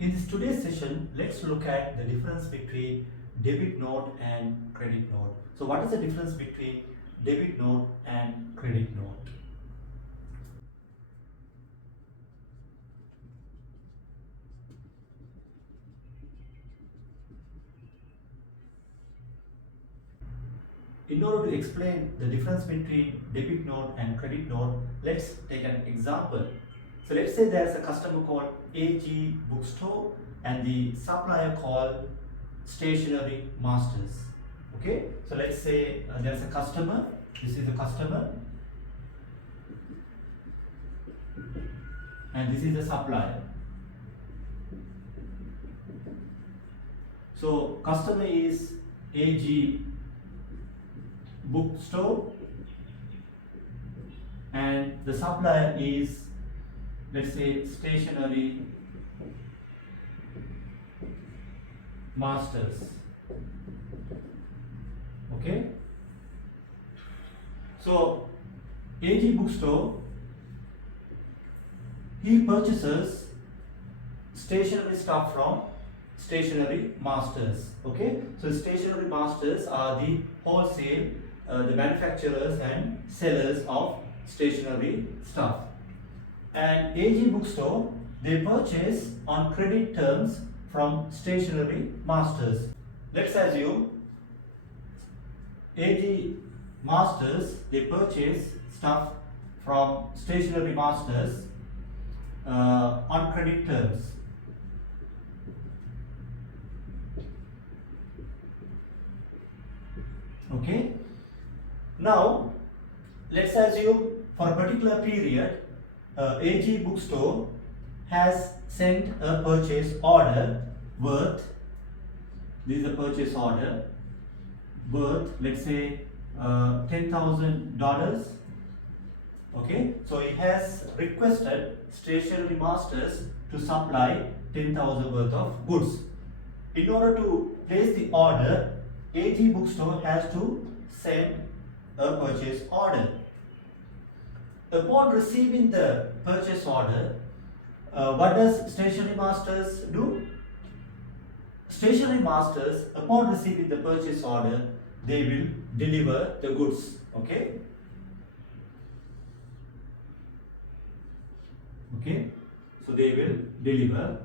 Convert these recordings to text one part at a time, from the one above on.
In this today's session, let's look at the difference between debit note and credit note. So what is the difference between debit note and credit note? In order to explain the difference between debit note and credit note, let's take an example. So let's say there's a customer called AG Bookstore and the supplier called Stationery Masters. Okay, so let's say there's a customer, this is the customer, and this is the supplier. So customer is AG Bookstore and the supplier is, let's say, Stationery Masters. Okay, so AG Bookstore, he purchases stationery stuff from Stationery Masters. Okay, so Stationery Masters are the wholesale, the manufacturers and sellers of stationery stuff. And AG Bookstore, they purchase on credit terms from Stationery Masters. Let's assume AG Masters, they purchase stuff from Stationery Masters on credit terms. Okay, now let's assume for a particular period AG Bookstore has sent a purchase order worth, this is a purchase order worth, let's say, $10,000. Okay, so it has requested Stationery Masters to supply 10,000 worth of goods. In order to place the order, AG Bookstore has to send a purchase order. Upon receiving the purchase order, what does Stationery Masters do? Stationery Masters, upon receiving the purchase order, they will deliver the goods. Okay. Okay. So they will deliver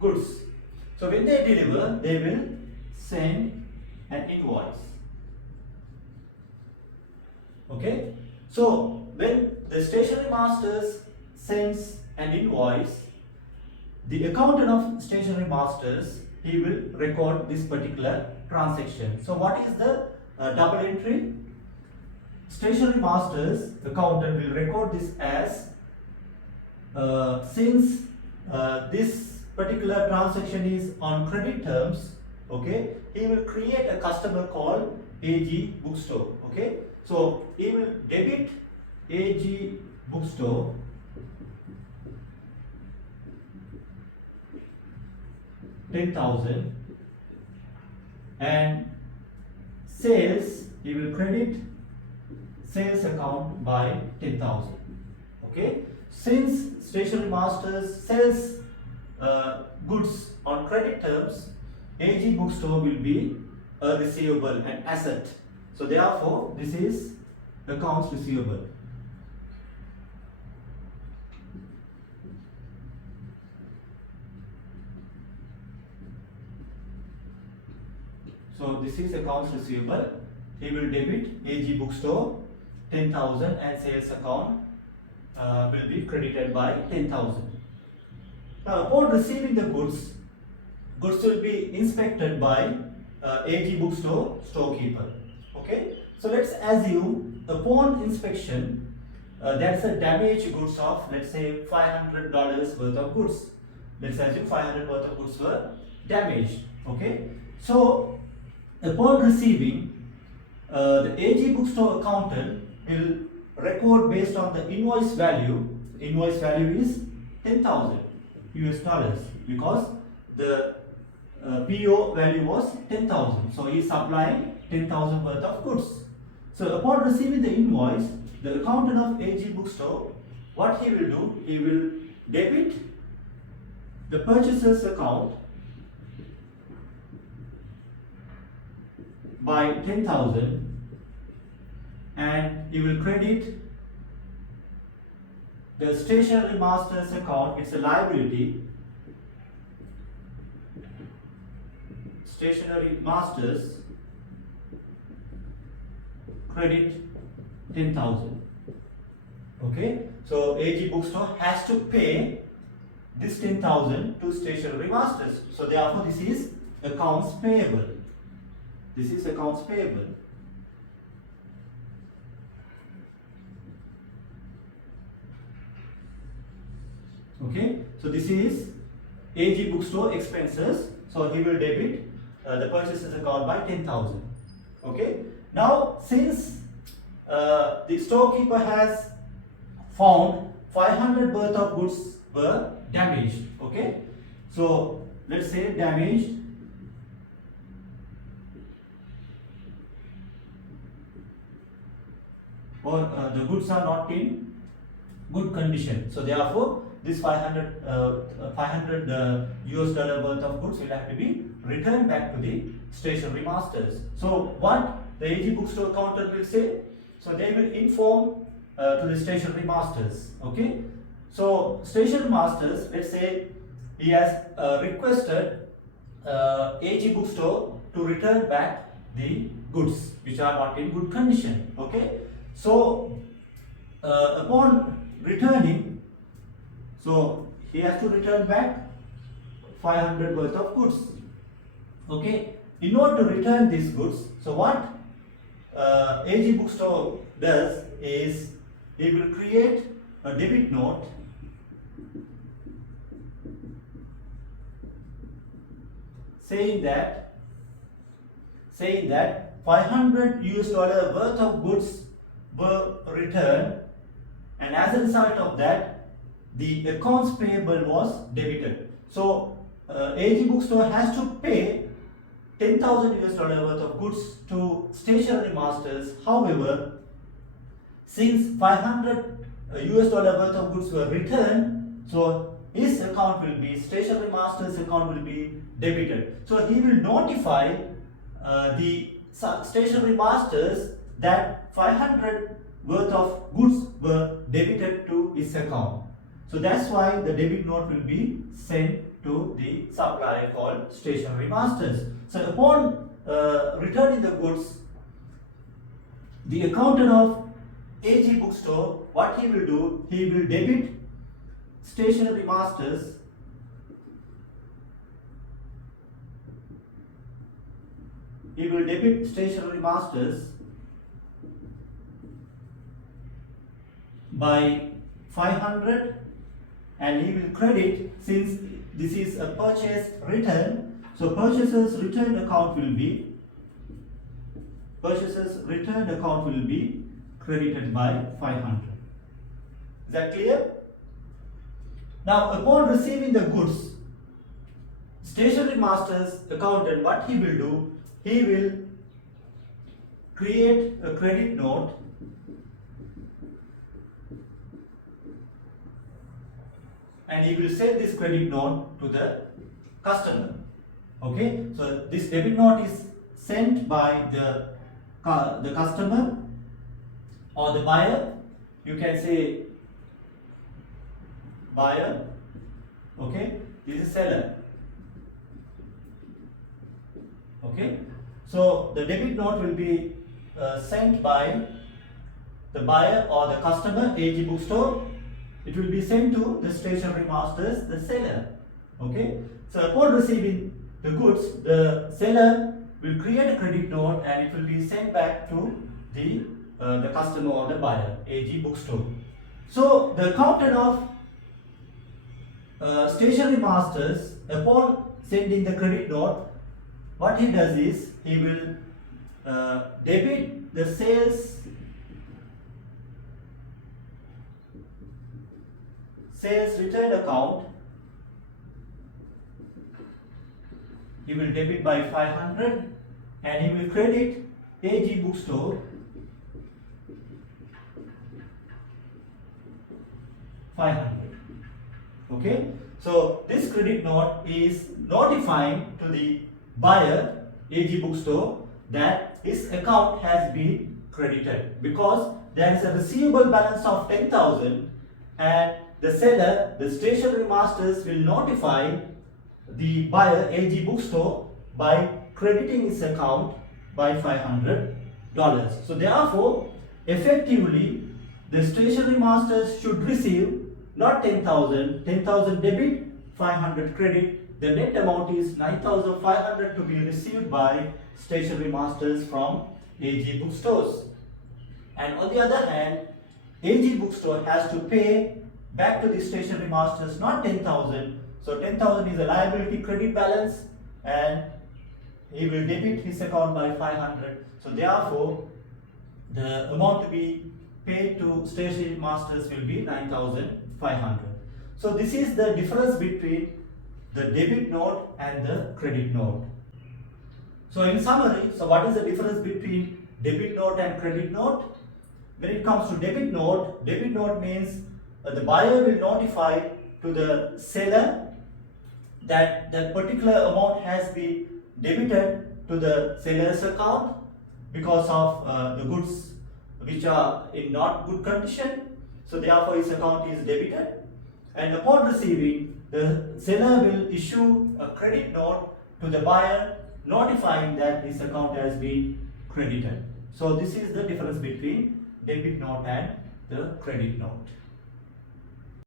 goods. So when they deliver, they will send an invoice. Okay. So when the Stationery Masters sends an invoice, the accountant of Stationery Masters, he will record this particular transaction. So what is the double entry? Stationery Masters accountant will record this as since this particular transaction is on credit terms, okay, he will create a customer called AG Bookstore. Okay, so he will debit AG Bookstore $10,000 and sales, he will credit sales account by 10,000. Okay, since Stationery Masters sells goods on credit terms, AG Bookstore will be a receivable, an asset. So therefore, this is accounts receivable. So this is accounts receivable. He will debit AG Bookstore 10,000 and sales account will be credited by 10,000. Now upon receiving the goods will be inspected by AG Bookstore storekeeper. Okay, so let's assume upon inspection that's a damaged goods of, let's say, $500 worth of goods. Let's assume 500 worth of goods were damaged. Okay, so upon receiving, the AG Bookstore accountant will record based on the invoice value. Invoice value is 10,000 US dollars because the PO value was 10,000. So he is supplying 10,000 worth of goods. So upon receiving the invoice, the accountant of AG Bookstore, what he will do? He will debit the purchaser's account by 10,000 and he will credit the stationery master's account. It's a liability. Stationery masters credit 10,000. Okay, so AG Bookstore has to pay this 10,000 to stationery masters. So therefore this is accounts payable. This is accounts payable. Okay, so this is AG Bookstore expenses. So he will debit the purchases account by 10,000. Okay, now since the storekeeper has found 500 worth of goods were damaged. Okay, so let's say damaged or the goods are not in good condition. So therefore this 500 US dollar worth of goods will have to be returned back to the stationery masters. So what the AG Bookstore accountant will say? So they will inform to the stationery masters. Okay, so stationery masters, let's say he has requested AG Bookstore to return back the goods which are not in good condition. Okay, so upon returning, so he has to return back 500 worth of goods. Okay, in order to return these goods, so what AG Bookstore does is he will create a debit note saying that 500 US dollar worth of goods were returned, and as a result of that the accounts payable was debited. So AG Bookstore has to pay 10,000 US dollar worth of goods to stationery masters. However, since 500 US dollar worth of goods were returned, so his account will be, stationery master's account will be debited. So he will notify the stationery masters that 500 worth of goods were debited to his account. So that's why the debit note will be sent to the supplier called stationery masters. So upon returning the goods, the accountant of AG Bookstore, what he will do, he will debit stationery masters by 500 and he will credit, since this is a purchase return, so purchaser's return account will be credited by 500. Is that clear? Now upon receiving the goods, stationery master's accountant, what he will do, he will create a credit note and he will send this credit note to the customer. Okay, so this debit note is sent by the customer or the buyer. You can say buyer. Okay, this is seller. Okay, so the debit note will be sent by the buyer or the customer, AG Bookstore. It will be sent to the stationery masters, the seller. Okay, so upon receiving the goods, the seller will create a credit note and it will be sent back to the customer or the buyer, AG Bookstore. So the accountant of stationery masters, upon sending the credit note, what he does is he will debit the sales return account. He will debit by 500 and he will credit AG Bookstore 500. Okay, So this credit note is notifying to the buyer, AG Bookstore, that his account has been credited because there is a receivable balance of 10,000 and the seller, the stationery masters, will notify the buyer, AG Bookstore, by crediting his account by $500. So therefore, effectively, the stationery masters should receive not 10,000, 10,000 debit, 500 credit. The net amount is 9,500 to be received by stationery masters from AG Bookstores. And on the other hand, AG Bookstore has to pay back to the stationery masters not 10,000. So 10,000 is a liability credit balance and he will debit his account by 500. So therefore, the amount to be paid to stationery masters will be 9,500. So this is the difference between the debit note and the credit note. So in summary, so what is the difference between debit note and credit note? When it comes to debit note means the buyer will notify to the seller that that particular amount has been debited to the seller's account because of the goods which are in not good condition. So therefore his account is debited, and upon receiving, the seller will issue a credit note to the buyer notifying that his account has been credited. So this is the difference between debit note and the credit note.